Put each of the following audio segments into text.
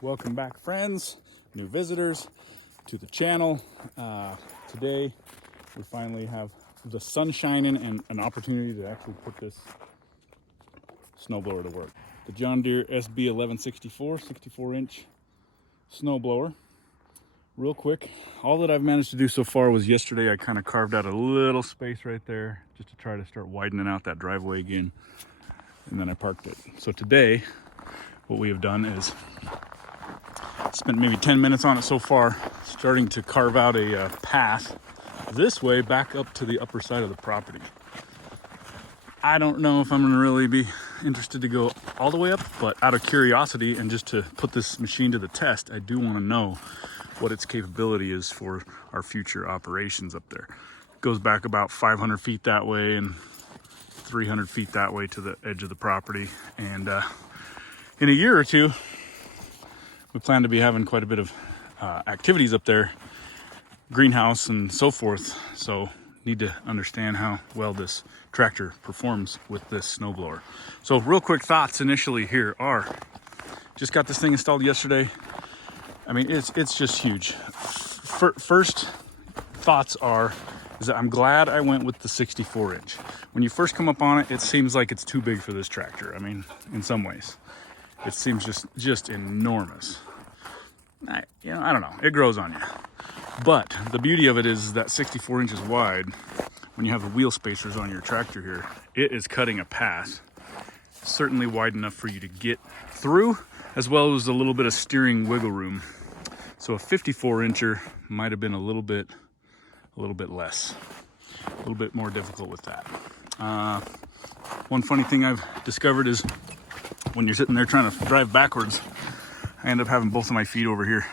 Welcome back, friends, new visitors to the channel. Today we finally have the sun shining and an opportunity to actually put this snowblower to work. The John Deere SB1164 64-inch snowblower. Real quick, all that I've managed to do so far was yesterday I kind of carved out a little space right there just to try to start widening out that driveway again, and then I parked it. So today what we have done is spent maybe 10 minutes on it so far, starting to carve out a path this way back up to the upper side of the property. I don't know if I'm going to really be interested to go all the way up, but out of curiosity and just to put this machine to the test, I do want to know what its capability is for our future operations up there. It goes back about 500 feet that way and 300 feet that way to the edge of the property. And in a year or two, we plan to be having quite a bit of activities up there, greenhouse and so forth. So need to understand how well this tractor performs with this snowblower. So real quick thoughts initially here are, just got this thing installed yesterday. I mean, it's just huge. First thoughts is that I'm glad I went with the 64-inch. When you first come up on it, it seems like it's too big for this tractor. I mean, in some ways. It seems just enormous. I don't know. It grows on you. But the beauty of it is that 64 inches wide, when you have the wheel spacers on your tractor here, it is cutting a path. Certainly wide enough for you to get through, as well as a little bit of steering wiggle room. So a 54-incher might have been a little bit less, a little bit more difficult with that. One funny thing I've discovered is, when you're sitting there trying to drive backwards, I end up having both of my feet over here.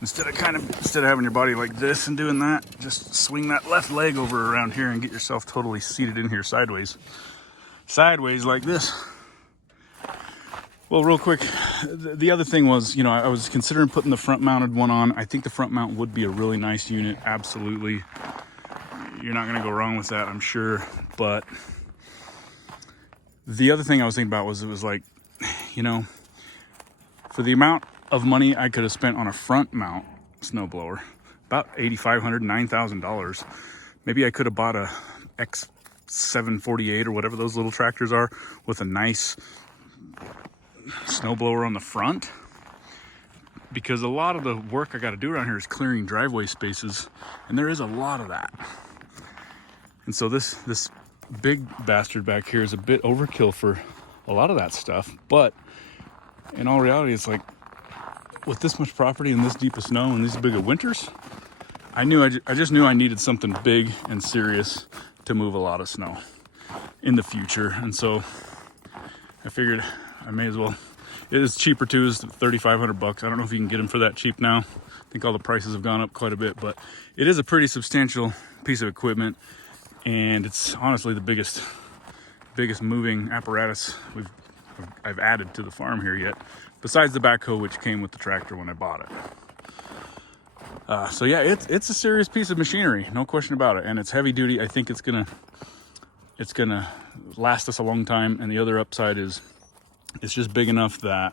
Instead of having your body like this and doing that, just swing that left leg over around here and get yourself totally seated in here sideways like this. Well, real quick, the other thing was, I was considering putting the front mounted one on. I think the front mount would be a really nice unit. Absolutely. You're not going to go wrong with that, I'm sure. But the other thing I was thinking about was, it was like, for the amount of money I could have spent on a front mount snowblower, about $8,500, $9,000, maybe I could have bought a X748 or whatever those little tractors are with a nice snowblower on the front. Because a lot of the work I got to do around here is clearing driveway spaces, and there is a lot of that. And so this big bastard back here is a bit overkill for a lot of that stuff, but in all reality, it's like, with this much property and this deep of snow and these big of winters, I just knew I needed something big and serious to move a lot of snow in the future. And so I figured I may as well. It is cheaper too. It's $3,500. I don't know if you can get them for that cheap now. I think all the prices have gone up quite a bit, but it is a pretty substantial piece of equipment. And it's honestly the biggest moving apparatus I've added to the farm here yet, besides the backhoe, which came with the tractor when I bought it. So yeah, it's a serious piece of machinery, no question about it, and it's heavy duty. I think it's gonna last us a long time. And the other upside is, it's just big enough that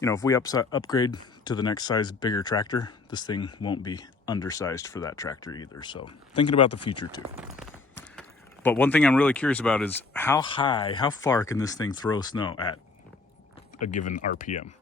if we upgrade to the next size, bigger tractor, this thing won't be undersized for that tractor either. So thinking about the future too. But one thing I'm really curious about is how far can this thing throw snow at a given RPM?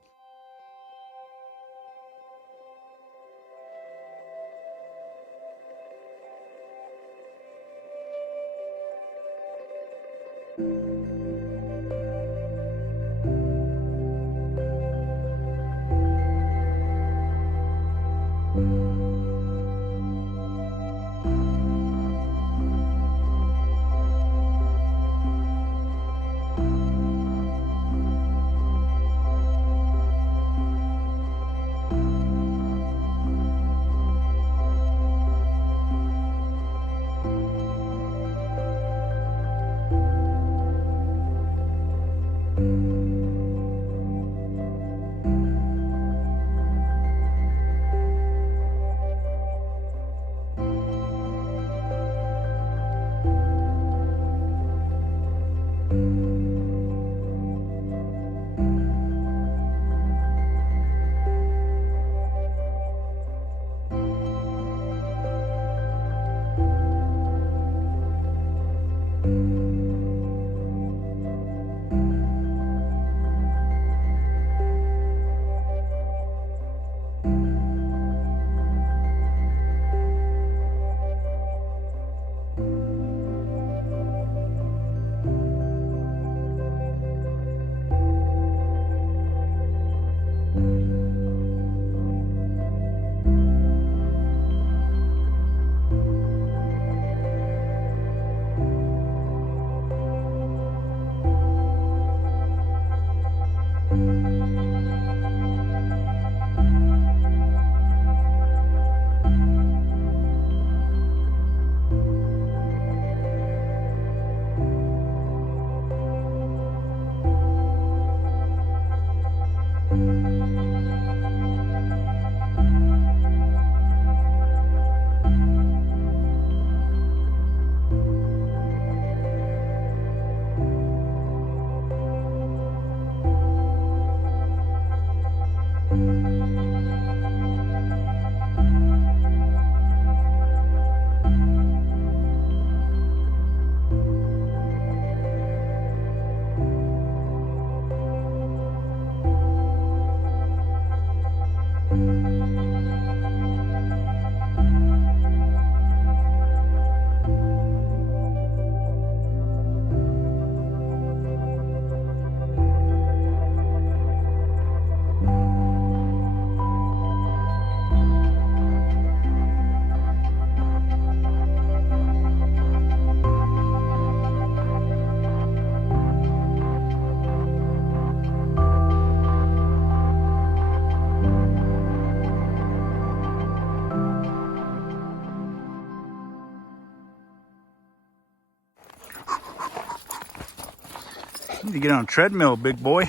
Need to get on a treadmill, big boy.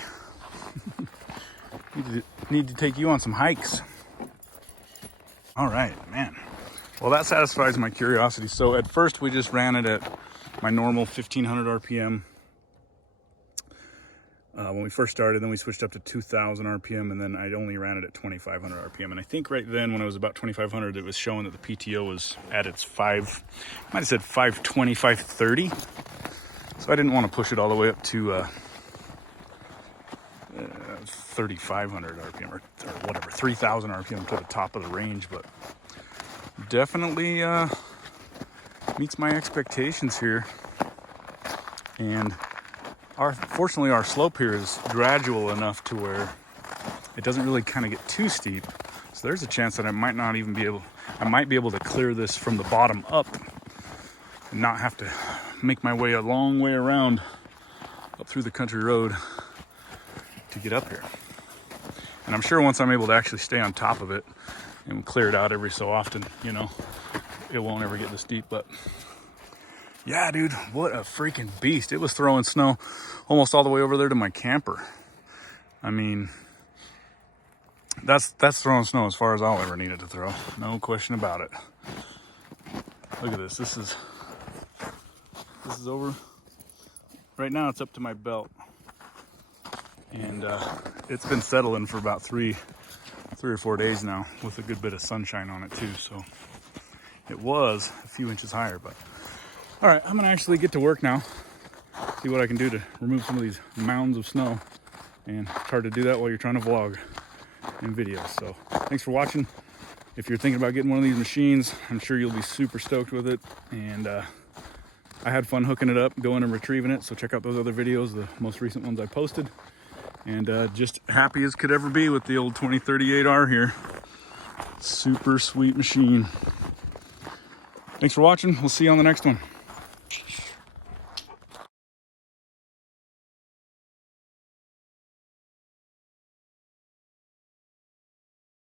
need to take you on some hikes. All right, man. Well, that satisfies my curiosity. So at first we just ran it at my normal 1500 RPM. When we first started, then we switched up to 2000 RPM, and then I only ran it at 2500 RPM. And I think right then when it was about 2500, it was showing that the PTO was at its might have said 520, 530. So I didn't want to push it all the way up to 3500 RPM or whatever, 3000 RPM to the top of the range, but definitely meets my expectations here. And fortunately our slope here is gradual enough to where it doesn't really kind of get too steep. So there's a chance that I might be able to clear this from the bottom up and not have to make my way a long way around up through the country road to get up here. And I'm sure once I'm able to actually stay on top of it and clear it out every so often, you know, it won't ever get this deep. But yeah, dude, what a freaking beast. It was throwing snow almost all the way over there to my camper. I mean, that's throwing snow as far as I'll ever need it to throw. No question about it. Look at this. This is over. Right now it's up to my belt. And it's been settling for about three or 4 days now with a good bit of sunshine on it too. So it was a few inches higher, but all right, I'm gonna actually get to work now. See what I can do to remove some of these mounds of snow. And it's hard to do that while you're trying to vlog and video. So thanks for watching. If you're thinking about getting one of these machines, I'm sure you'll be super stoked with it. And I had fun hooking it up, going and retrieving it. So check out those other videos, the most recent ones I posted. And just happy as could ever be with the old 2038R here. Super sweet machine. Thanks for watching. We'll see you on the next one.